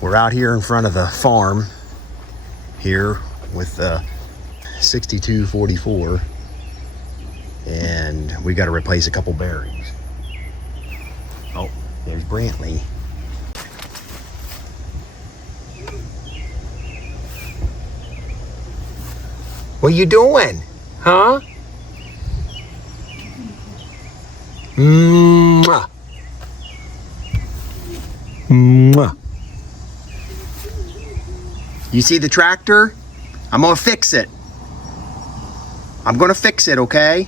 We're out here in front of the farm here with the 6244, and we got to replace a couple bearings. Oh, there's Brantley. What you doing? Huh? Mwah. Mwah. You see the tractor? I'm gonna fix it. I'm gonna fix it, okay?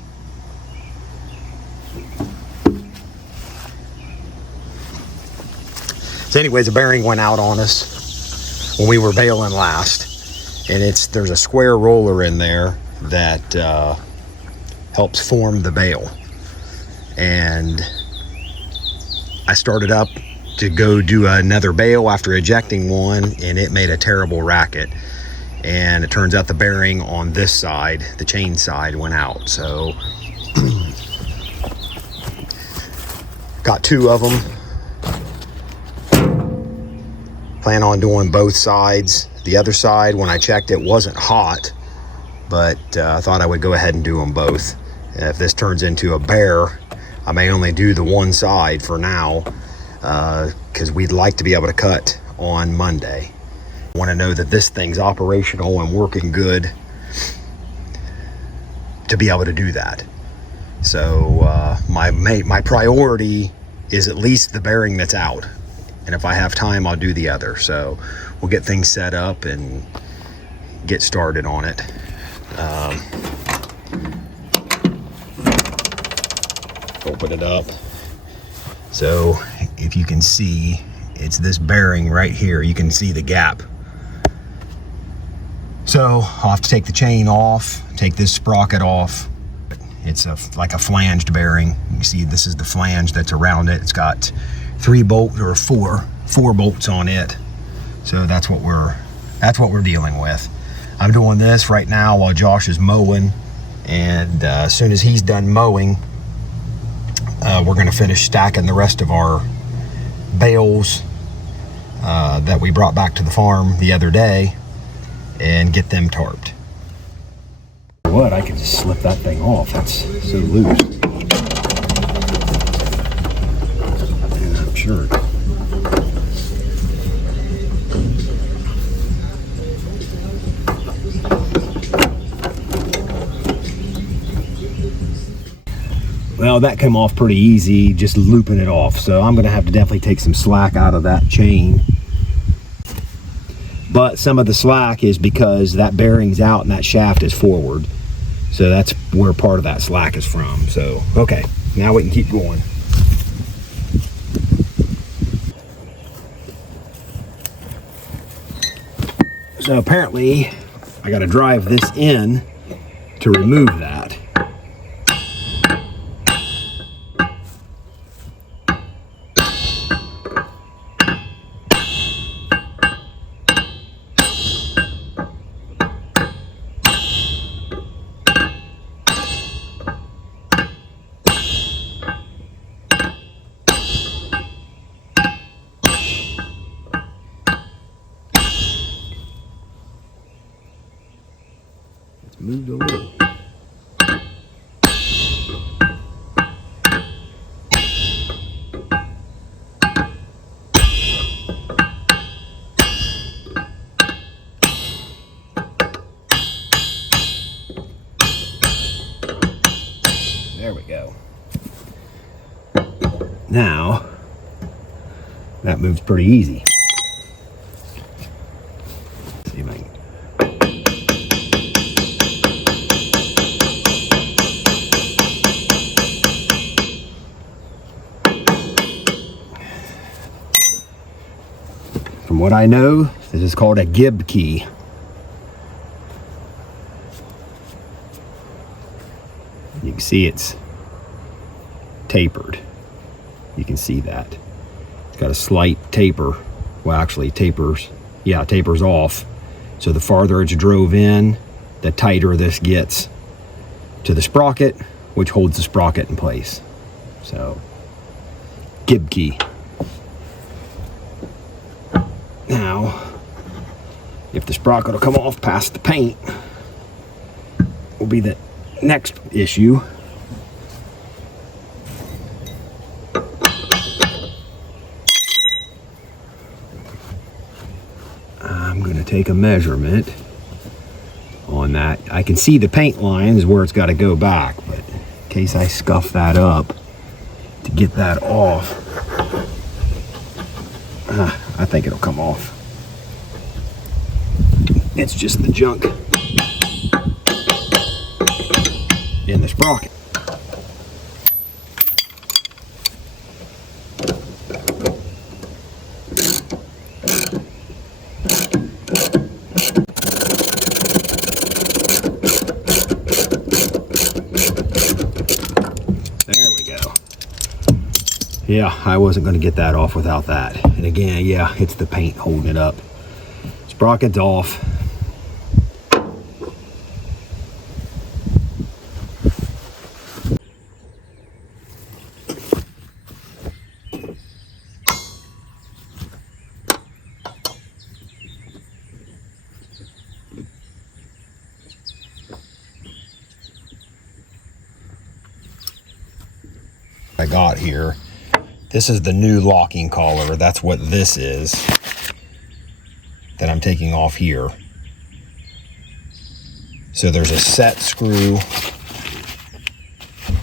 So anyways, a bearing went out on us when we were baling last. And there's a square roller in there that helps form the bale. And I started up to go do another bale after ejecting one, and it made a terrible racket. And it turns out the bearing on this side, the chain side, went out. So got two of them. Plan on doing both sides. The other side, when I checked, it wasn't hot, but I thought I would go ahead and do them both. If this turns into a bear, I may only do the one side for now, because we'd like to be able to cut on Monday. I want to know that this thing's operational and working good to be able to do that. So my priority is at least the bearing that's out, and if I have time, I'll do the other. So we'll get things set up and get started on it. Open it up. So if you can see, it's this bearing right here. You can see the gap. So I'll have to take the chain off, take this sprocket off. It's like a flanged bearing. You can see this is the flange that's around it. It's got 3 bolts or four bolts on it. So that's what we're dealing with. I'm doing this right now while Josh is mowing, and as soon as he's done mowing, we're going to finish stacking the rest of our bales that we brought back to the farm the other day and get them tarped. What? I could just slip that thing off. That's so loose. I'm sure. Well, that came off pretty easy, just looping it off. So I'm gonna have to definitely take some slack out of that chain. But some of the slack is because that bearing's out and that shaft is forward. So that's where part of that slack is from. So, okay, now we can keep going. So apparently, I gotta drive this in to remove that. Moved a little. There we go. Now, that moves pretty easy. Let's see if I can. From what I know, this is called a gib key. You can see it's tapered. You can see that. It's got a slight taper. Well, actually tapers. Yeah, tapers off. So the farther it's drove in, the tighter this gets to the sprocket, which holds the sprocket in place. So, gib key. Now, now, if the sprocket will come off past the paint, will be the next issue. I'm going to take a measurement on that. I can see the paint lines where it's got to go back, but in case I scuff that up to get that off, I think it'll come off. It's just the junk in the sprocket. There we go. Yeah, I wasn't going to get that off without that. And again, yeah, it's the paint holding it up. Sprocket's off. I got here. This is the new locking collar. That's what this is that I'm taking off here. So there's a set screw,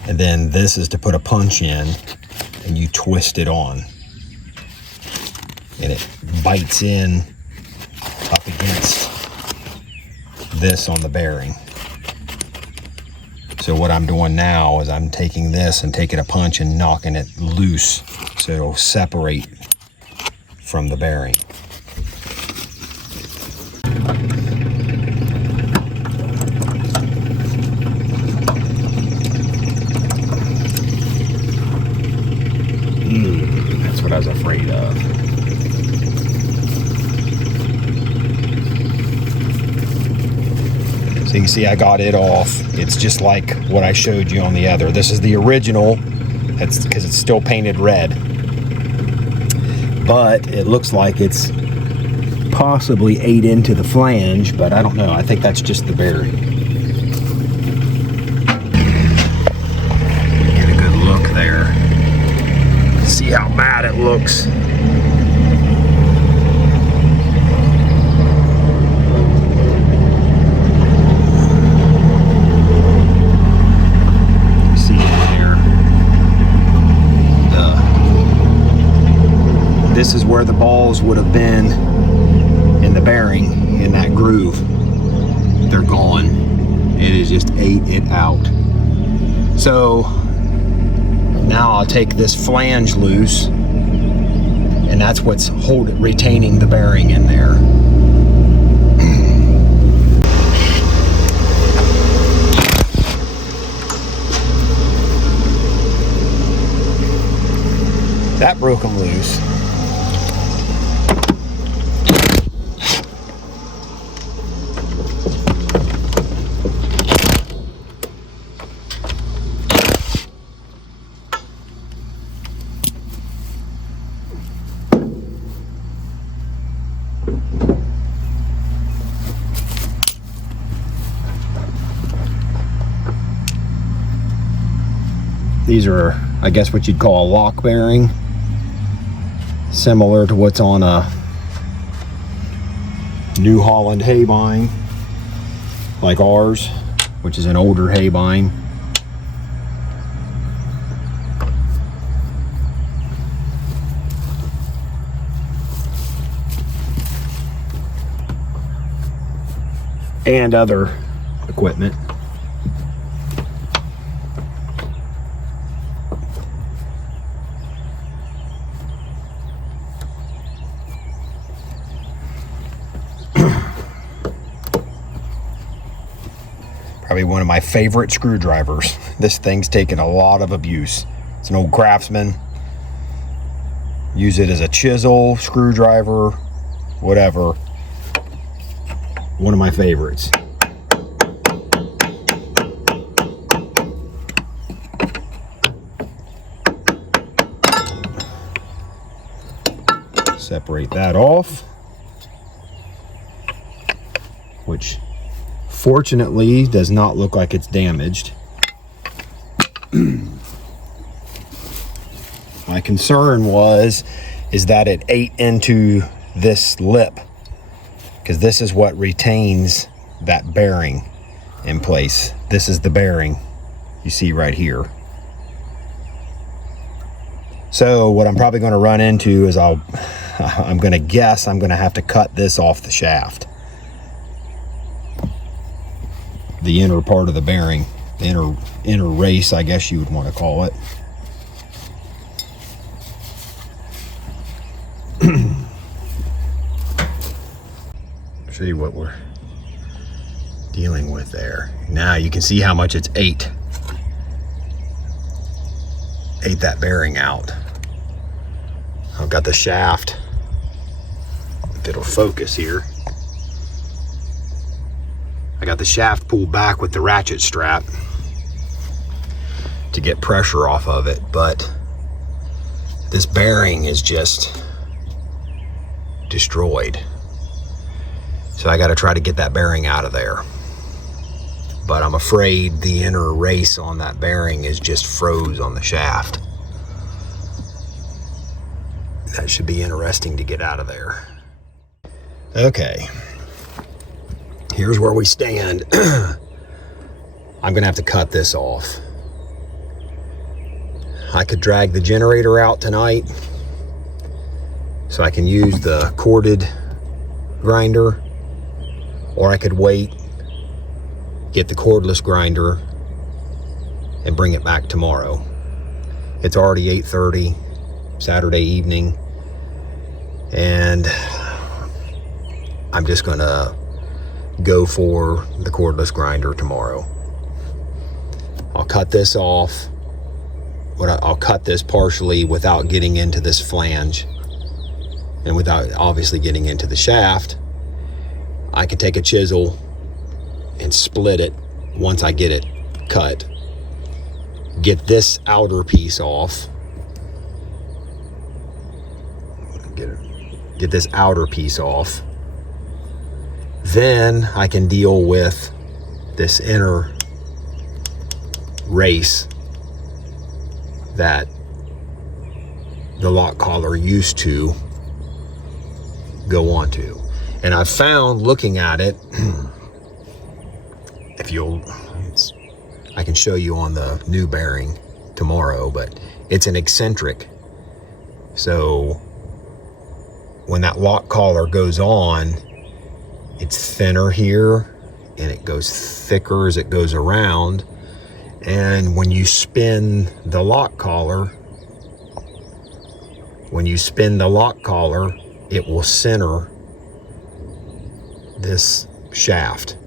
and then this is to put a punch in, and you twist it on. And it bites in up against this on the bearing. So what I'm doing now is I'm taking this and taking a punch and knocking it loose so it'll separate from the bearing. That's what I was afraid of. So you can see I got it off. It's just like what I showed you on the other. This is the original. That's because it's still painted red. But it looks like it's possibly ate into the flange, but I don't know. I think that's just the bearing. Get a good look there. See how bad it looks. This is where the balls would have been in the bearing, in that groove. They're gone. It has just ate it out. So now I'll take this flange loose, and that's what's retaining the bearing in there. That broke them loose. These are, I guess, what you'd call a lock bearing, similar to what's on a New Holland hay bine, like ours, which is an older hay bine. And other equipment. Probably one of my favorite screwdrivers. This thing's taken a lot of abuse. It's an old Craftsman. Use it as a chisel, screwdriver, whatever. One of my favorites. Separate that off. which fortunately does not look like it's damaged. My concern is that it ate into this lip, because this is what retains that bearing in place. This is the bearing you see right here. So what I'm probably going to run into is I'm going to guess I'm going to have to cut this off the shaft. The inner part of the bearing, the inner race, I guess you would want to call it. Show you what we're dealing with there. Now you can see how much it's ate that bearing out. I've got the shaft, if it'll focus here. I got the shaft pulled back with the ratchet strap to get pressure off of it, but this bearing is just destroyed. So I got to try to get that bearing out of there. But I'm afraid the inner race on that bearing is just froze on the shaft. That should be interesting to get out of there. Okay. Here's where we stand. I'm gonna have to cut this off. I could drag the generator out tonight so I can use the corded grinder, or I could wait, get the cordless grinder, and bring it back tomorrow. It's already 8:30 Saturday evening, and I'm just gonna go for the cordless grinder tomorrow. I'll cut this off, but I'll cut this partially without getting into this flange and without obviously getting into the shaft. I could take a chisel and split it once I get it cut. Get this outer piece off. Get this outer piece off. Then I can deal with this inner race that the lock collar used to go onto. And I've found, looking at it, I can show you on the new bearing tomorrow, but it's an eccentric. So when that lock collar goes on, it's thinner here and it goes thicker as it goes around. And when you spin the lock collar, it will center this shaft.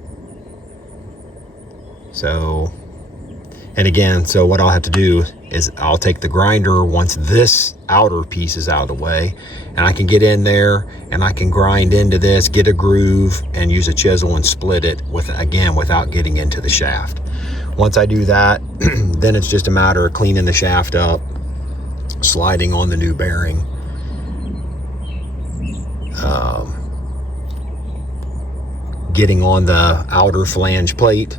So, and again, so what I'll have to do is I'll take the grinder once this outer piece is out of the way, and I can get in there and I can grind into this, get a groove, and use a chisel and split it without getting into the shaft. Once I do that, then it's just a matter of cleaning the shaft up, sliding on the new bearing, getting on the outer flange plate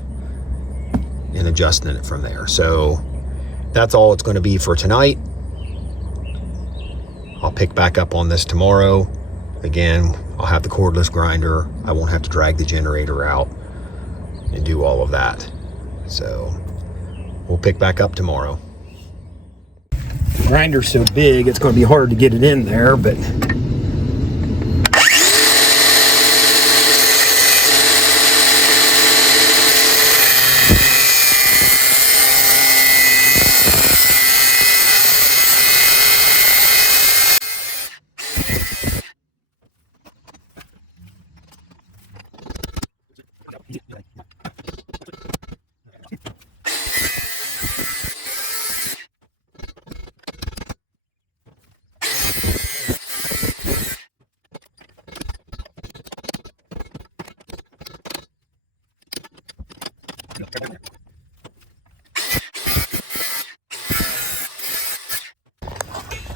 and adjusting it from there. So that's all it's going to be for tonight. I'll pick back up on this tomorrow. Again, I'll have the cordless grinder. I won't have to drag the generator out and do all of that. So we'll pick back up tomorrow. The grinder's so big, it's going to be hard to get it in there, but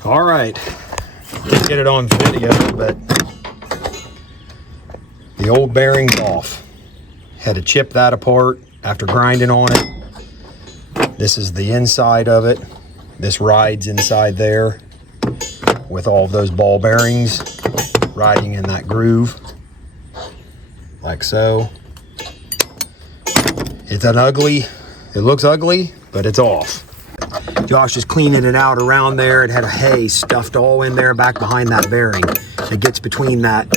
all right, didn't get it on video, but the old bearing's off. Had to chip that apart after grinding on it. This is the inside of it. This rides inside there with all of those ball bearings riding in that groove, like so. It's it looks ugly, but it's off. Josh is cleaning it out around there. It had a hay stuffed all in there back behind that bearing. It gets between that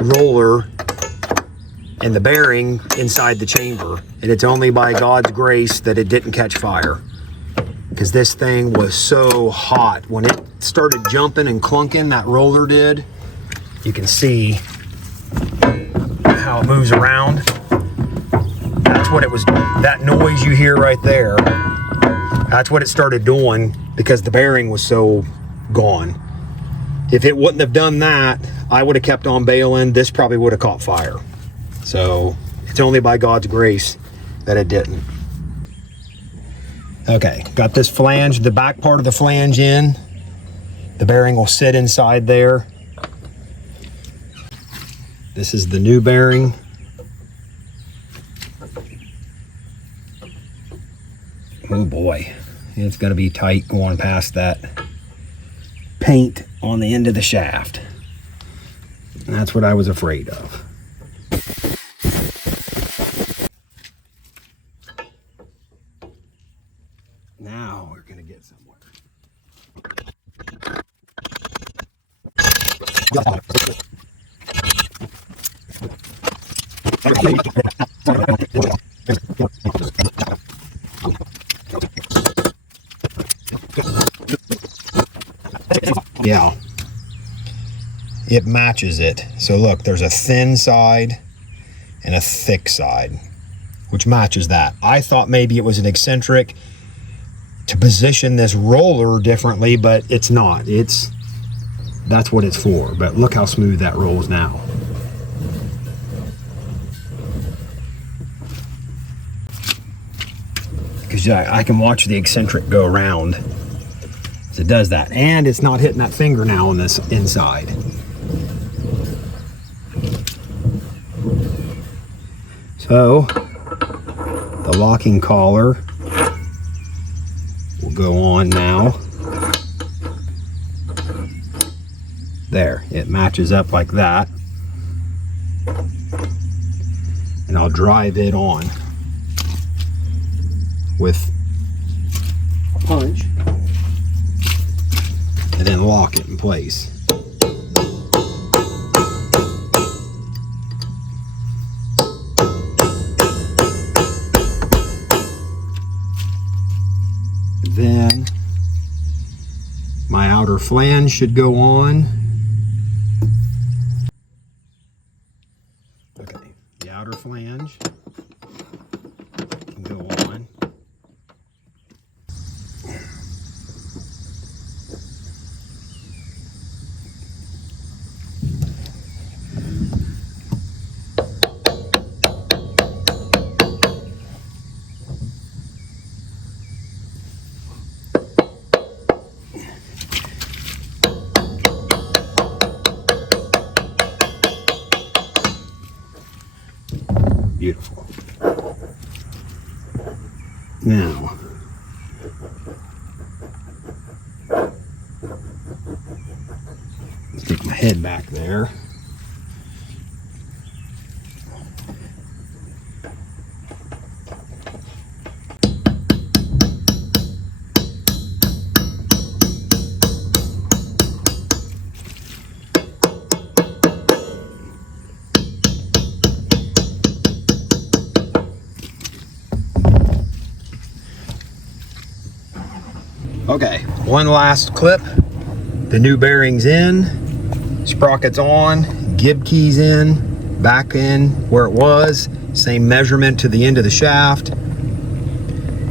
roller and the bearing inside the chamber. And it's only by God's grace that it didn't catch fire, because this thing was so hot. When it started jumping and clunking, that roller did, you can see how it moves around. That's what it was, that noise you hear right there, that's what it started doing, because the bearing was so gone. If it wouldn't have done that, I would have kept on baling. This probably would have caught fire. So it's only by God's grace that it didn't. Okay, got this flange, the back part of the flange in. The bearing will sit inside there. This is the new bearing. Oh boy, it's gonna be tight going past that paint on the end of the shaft. And that's what I was afraid of. Now we're gonna get somewhere. Yeah, it matches it. So look, there's a thin side and a thick side, which matches that. I thought maybe it was an eccentric to position this roller differently, but it's not. That's what it's for. But look how smooth that rolls now. Because I can watch the eccentric go around as it does that, and it's not hitting that finger now on this inside. So the locking collar will go on now. There, it matches up like that, and I'll drive it on with a punch and then lock it in place. Then my outer flange should go on. Okay, the outer flange can go on. Beautiful. Now, stick my head back there. Okay, one last clip. The new bearing's in, sprocket's on, gib key's in, back in where it was, same measurement to the end of the shaft.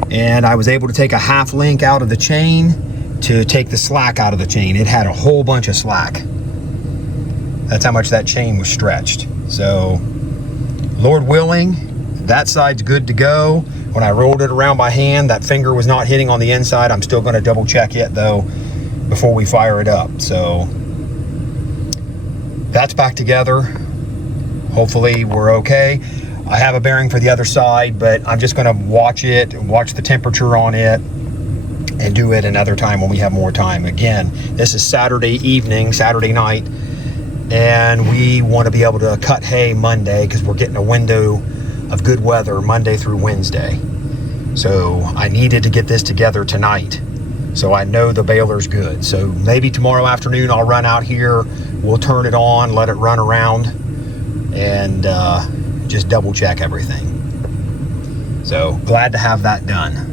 And I was able to take a half link out of the chain to take the slack out of the chain. It had a whole bunch of slack. That's how much that chain was stretched. So, Lord willing, that side's good to go. When I rolled it around by hand, that finger was not hitting on the inside. I'm still gonna double check it though before we fire it up. So that's back together. Hopefully we're okay. I have a bearing for the other side, but I'm just going to watch the temperature on it, and do it another time when we have more time. Again, this is Saturday evening, Saturday night, and we want to be able to cut hay Monday because we're getting a window of good weather Monday through Wednesday. So I needed to get this together tonight, so I know the baler's good. So maybe tomorrow afternoon I'll run out here, we'll turn it on, let it run around, and just double check everything. So glad to have that done.